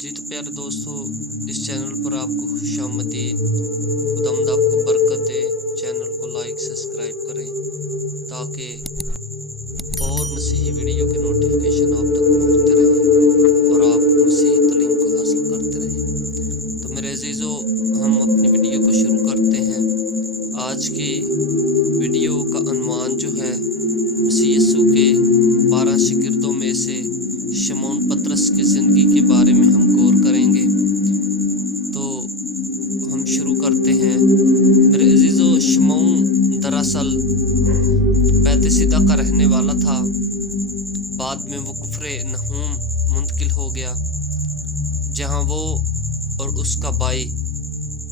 जी तो प्यारे दोस्तों, इस चैनल पर आपको खुशामदीद। खुदावंद आपको बरकत दे। चैनल को लाइक सब्सक्राइब करें ताकि और मसीही वीडियो के नोटिफिकेशन आप तक पहुंचते रहें और आप मसीही तालीम को हासिल करते रहें। तो मेरे अजीज़ों, हम अपनी वीडियो को शुरू करते हैं। आज की वीडियो का अनवान जो है, मसीह यीशु के 12 शागिर्दों में से शमौन पतरस की ज़िंदगी के बारे में हम गौर करेंगे। तो हम शुरू करते हैं। मेरे अजीज़ों, शमौन दरअसल बैतसैदा का रहने वाला था। बाद में वो कुफरे नहूम मुंतकिल हो गया, जहां वो और उसका भाई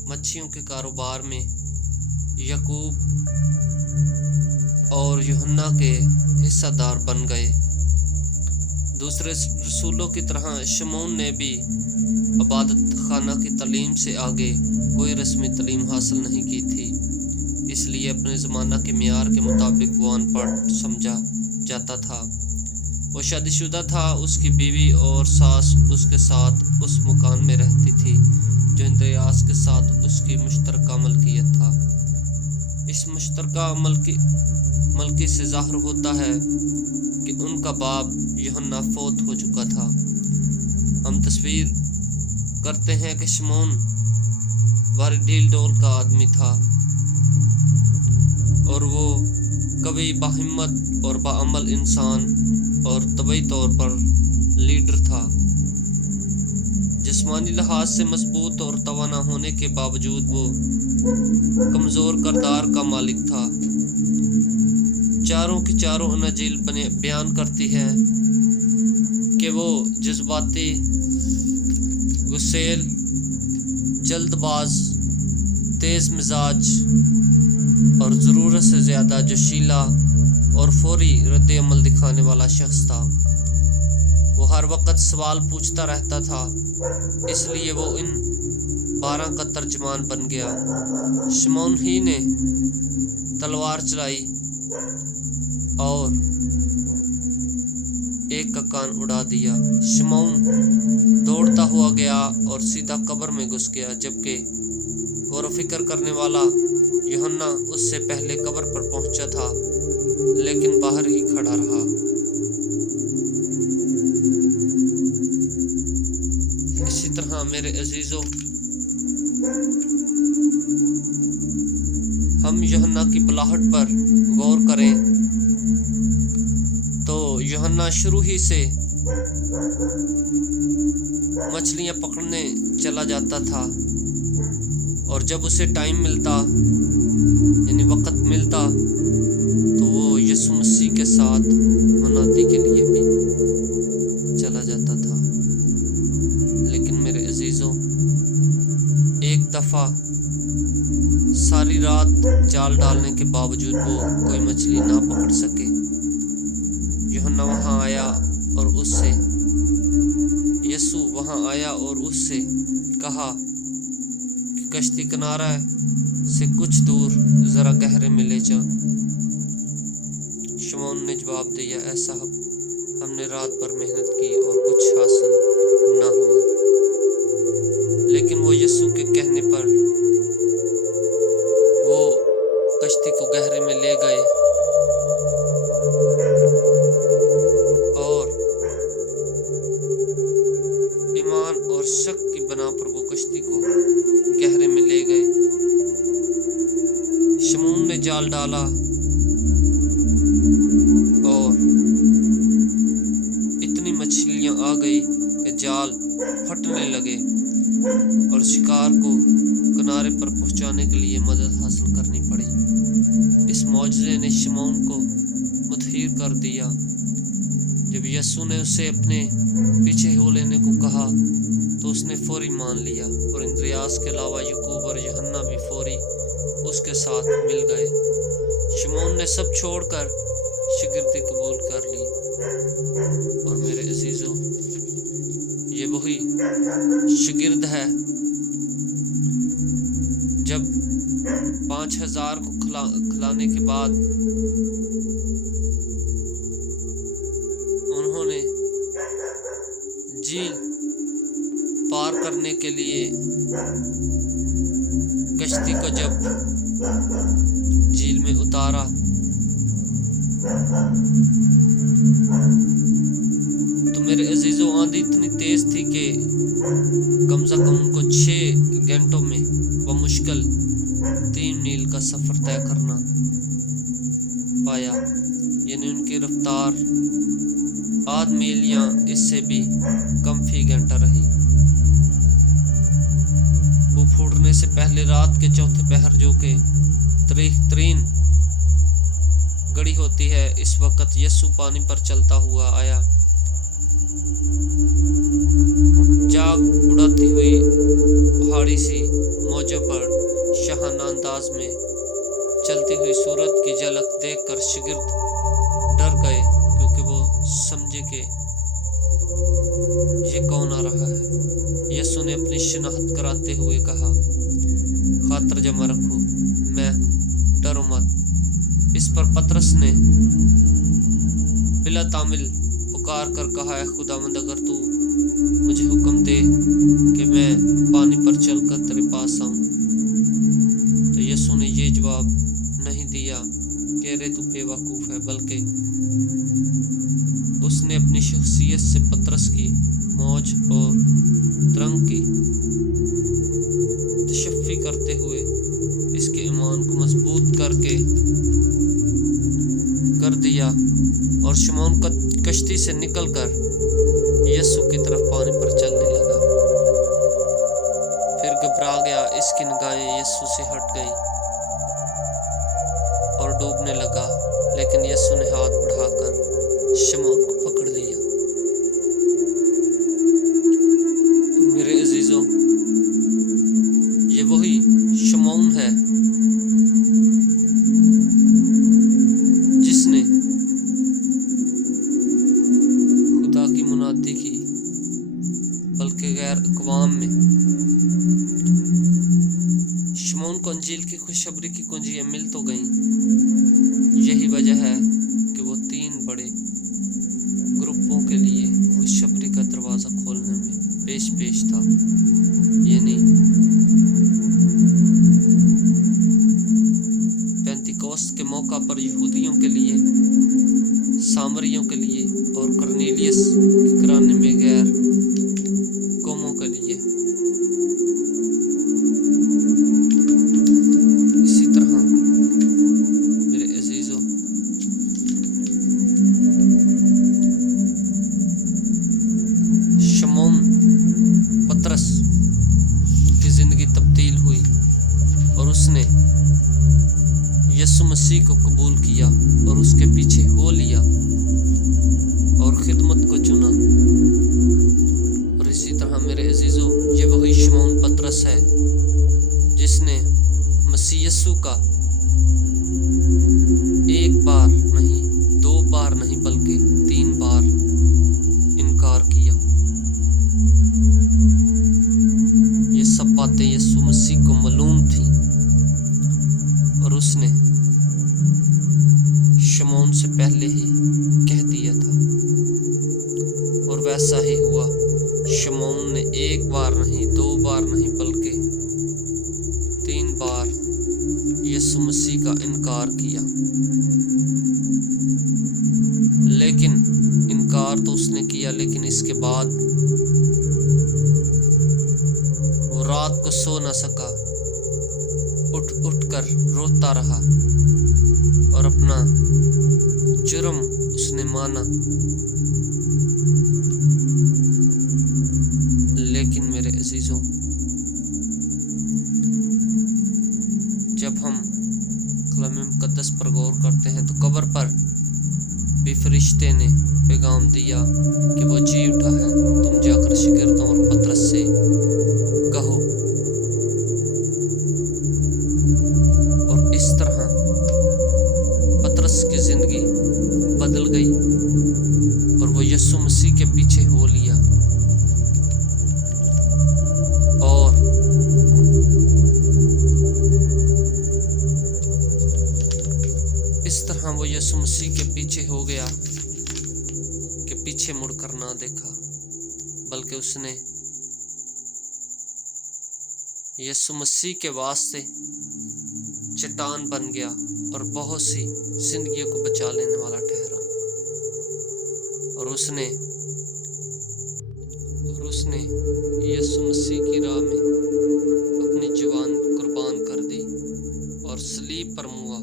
मच्छियों के कारोबार में याकूब और यूहन्ना के हिस्सेदार बन गए। दूसरे रसूलों की तरह शमौन ने भी इबादत खाना की तालीम से आगे कोई रस्मी तालीम हासिल नहीं की थी, इसलिए अपने ज़माना के मियार के मुताबिक वो अनपढ़ समझा जाता था। वो शादीशुदा था। उसकी बीवी और सास उसके साथ उस मकान में रहती थी जो इंद्रियास के साथ उसकी मुश्तरका मलकियत था। इस मुश्तरका मलकी से ज़ाहिर होता है कि उनका बाप यूहन्ना फौत हो चुका था। हम तस्वीर करते हैं कि शमौन वारी ढील डोल का आदमी था और वो कभी बाहिम्मत और बाअमल इंसान और तबई तौर पर लीडर था। जिस्मानी लिहाज से मजबूत और तवाना होने के बावजूद वो कमज़ोर किरदार का मालिक था। चारों की चारों अनाजील बयान करती है कि वो जज्बाती, गुस्सेल, जल्दबाज, तेज़ मिजाज और ज़रूरत से ज़्यादा जोशीला और फौरी रद्द अमल दिखाने वाला शख्स था। वो हर वक्त सवाल पूछता रहता था, इसलिए वो इन 12 का तर्जमान बन गया। शमौन ही ने तलवार चलाई और एक का कान उड़ा दिया। शमौन दौड़ता हुआ गया और सीधा कब्र में घुस गया, जबकि गौर व फिक्र करने वाला यूहन्ना उससे पहले कब्र पर पहुंचा था, लेकिन बाहर ही खड़ा रहा। इसी तरह मेरे अजीज़ों, हम यूहन्ना की बुलाहट पर गौर करें तो यूहन्ना शुरू ही से मछलियां पकड़ने चला जाता था, और जब उसे टाइम मिलता यानी वक्त मिलता तो वो यीशु मसीह के साथ मुनादी के लिए भी चला जाता था। लेकिन मेरे अजीज़ों, एक दफ़ा सारी रात जाल डालने के बावजूद वो कोई मछली ना पकड़ सके। यूहन्ना वहाँ आया और उससे यीशु वहाँ आया और उससे कहा कि कश्ती किनारा से कुछ दूर ज़रा गहरे में ले जा। शमौन ने जवाब दिया, ऐसा हमने रात भर मेहनत की और कुछ हासिल ना हुआ। लेकिन वो यीशु के कहने पर वो कश्ती को गहरे में ले गए और ईमान और शक की बना पर वो कश्ती को गहरे में ले गए। शमौन ने जाल डाला और इतनी मछलियां आ गई कि जाल फटने लगे और शिकार को किनारे पर पहुंचाने के लिए मदद हासिल करनी पड़ी। इस मौजज़े ने शमौन को मुतहिर कर दिया। जब यीशु ने उसे अपने पीछे हो लेने को कहा तो उसने फौरी मान लिया, और इंद्रियास के अलावा याकूब और यूहन्ना भी फौरी उसके साथ मिल गए। शमौन ने सब छोड़कर शागिर्दी कबूल कर ली। और मेरे अजीज़ों, ये वही शागिर्द है जब 5000 को खिलाने के बाद उन्होंने झील पार करने के लिए कश्ती को जब झील में उतारा तो मेरे अजीजों आंधी इतनी तेज थी कि कम से कम उनको 6 घंटों में बमुश्किल 3 मील का सफ़र तय करना पाया, यानी उनकी रफ्तार आध मील या इससे भी कम फी घंटा रही। वो फूटने से पहले रात के चौथे पहर जो कि तरीन घड़ी होती है, इस वक्त यस्सु पानी पर चलता हुआ आया। जाग उड़ाती हुई पहाड़ी सी मौजों पर शाहाना अंदाज में चलती हुई सूरत की झलक देखकर शागिर्द डर गए, क्योंकि वो समझे कि ये कौन आ रहा है। यस्सु ने अपनी शिनाख्त कराते हुए कहा, खातर जमा रखो, मैं हूँ, डरो मत। इस पर पतरस ने बिला तामिल पुकार कर कहा, है खुदावंद, अगर तू मुझे हुक्म दे कि मैं पानी पर चलकर तेरे पास आऊं। तो यीशु ने ये जवाब नहीं दिया कि रे तू बेवकूफ़ है, बल्कि उसने अपनी शख्सियत से पतरस की मौज और तरंग की तशफ़ी करते हुए इसके ईमान को मजबूत कर दिया और शमौन कश्ती से निकलकर यीशु की तरफ पानी पर चलने लगा। फिर घबरा गया, इसकी निगाहें यीशु से हट गई और डूबने लगा, लेकिन यीशु ने हाथ बढ़ाकर शमौन को पकड़ लिया। और मेरे अजीजों, ये वही शमौन है जिसने खुदा की मुनादी की, बल्कि गैर अक़वाम में। शमौन को अंजील की खुशखबरी की कुंजियाँ मिल तो गईं, यही वजह है कि वो 3 बड़े ग्रुपों के लिए खुशखबरी का दरवाज़ा खोलने में पेश था, यानी पेंतिकोस्त के मौका पर यहूदियों के लिए, सामरियों के लिए और कर्नेलियस के घराने में गैर कौमों के लिए। इसी तरह मेरे अजीजों, शमौन पतरस की ज़िंदगी तब्दील हुई और उसने यीशु मसीह को कबूल किया और उसके पीछे हो लिया और खिदमत को चुना। और इसी तरह मेरे अजीजों, ये वही शमौन पतरस है जिसने मसीह यीशु का 1 बार नहीं, 2 बार नहीं, बल्कि 3 बार इनकार किया। ये सब बातें यीशु मसीह को मालूम थी और उसने शमौन से पहले ही कह दिया था, और वैसा ही हुआ। शमौन ने 1 बार नहीं, 2 बार नहीं, बल्कि 3 बार यीशु मसीह का इनकार किया। लेकिन इनकार तो उसने किया, लेकिन इसके बाद वो रात को सो न सका, उठ कर रोता रहा और अपना जुर्म उसने माना। लेकिन मेरे अजीजों, जब हम कलाम मुक़द्दस पर गौर करते हैं तो कब्र पर भी फरिश्ते ने पैगाम दिया कि वो जी उठा है, तुम जाकर शागिर्दों और पतरस से कहो। और इस तरह पतरस की ज़िंदगी बदल गई और वो यीशु मसीह के पीछे हो लिया। और इस तरह वो यीशु मसीह के पीछे हो गया कि पीछे मुड़कर ना देखा, बल्कि उसने यीशु मसीह के वास्ते चट्टान बन गया और बहुत सी जिंदगियों को बचा लेने वाला ठहरा। और उसने यीशु मसीह की राह में अपनी जुबान कुर्बान कर दी और सलीब पर मुआ।